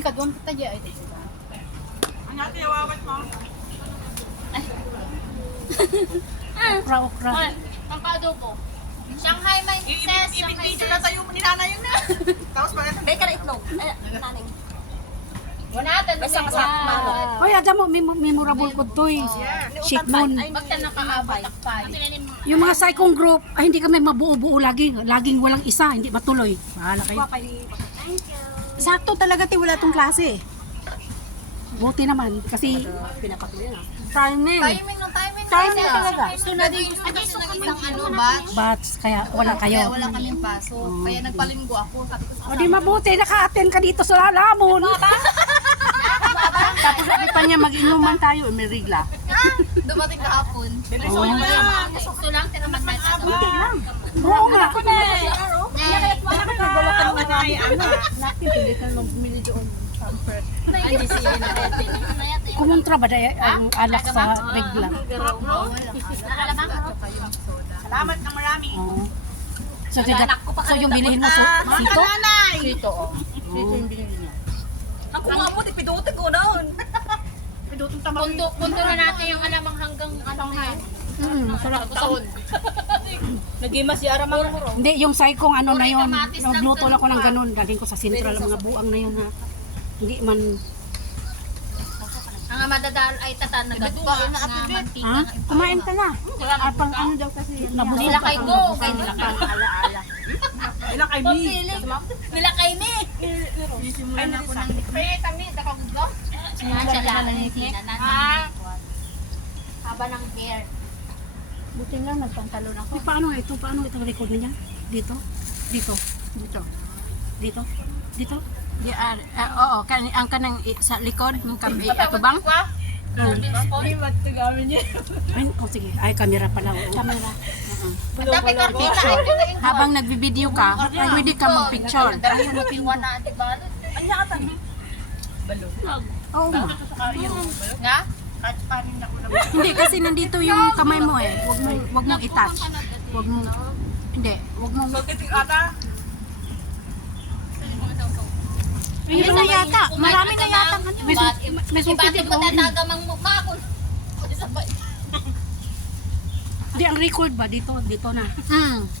Kasi kadwan kita dyan. Ay, diba? Ang natin, awawat mo. Okra. Ang paadobo. Shanghai may sis. Ibig-video na tayo ni nanay yun na. Tapos pa natin. Beka na itlog. Ay, naning. Wanatan. Basta kasama. Oy, ada mo memorable ko toy. Shit moon. Pagka nakaabay. Takpay. Yung mga psychong group, ay hindi kami mabuo-buo lagi. Laging walang isa, hindi matuloy. Bahala kayo. Sakto talaga ti wala tong klase. Buti naman kasi Pinapatuloy na. Timing. Timing ng timing. Timing talaga. Gusto na din. Gusto ng isang batch. bats kaya wala Kaya kayo. wala kaming pasok. Kaya nagpalinggo ako. Sabi ko O di mabuti, naka-attend ka dito sa Lalamon. Tapos sabi pa niya mag-inuman tayo, may regla. dumating kahapon. Gusto lang, tinaman na ito. Oo nga. Nagdala ka ng natin, hindi ka nang bumili doon. Kumontra ba dahil ang alak sa regla? Salamat na marami. Oo. So yung bilihin mo sito? Dito, oh. Dito yung binili niya. Ako nga mo, tipidutin ko noon. Pidutong tamang. Punto na natin yung alamang hanggang ano na yun. Masarap. Taon. Nagima si Aramang. Hindi, yung psychong ano na yun, nagluto lang ko ng ganun. Galing ko sa sentral, ang mga buang na yun ha. Hindi man, Ang madadal ay tatan na gadwa nga mantika. ha? Kumain ka na. Apang ano daw kasi. Nabusog Nila ka. kay go, kay nila kay Alaala. Ilang kay Mi. nila kay ni. Ay, ako nang Kaya kami nakagudlo. Siya lang ni sinanan. Haba ng hair. Buti lang, nagpantalon ako. Eh, paano ito? Paano itong record niya? Dito? Dito? Dito. Dito? Dito? Di, oo, ang kanang sa likod, ng atubang. Ay, oh, sige. Ay, camera pala. Camera. Dapat karpita ay Habang nagbibideo ka, pwede ka mag-picture. Dahil mo piwa na ate balot. Oo nga. Nga? catch pa rin ako na. Hindi, kasi nandito yung kamay mo eh. Wag mong i-touch. Wag mong, hindi, wag mong, Pagkiting ata. ayun na yata. Marami na yata. May sumpit Ibatik ito. mo tatagamang mukha ko. Hindi, ang record ba? Dito na.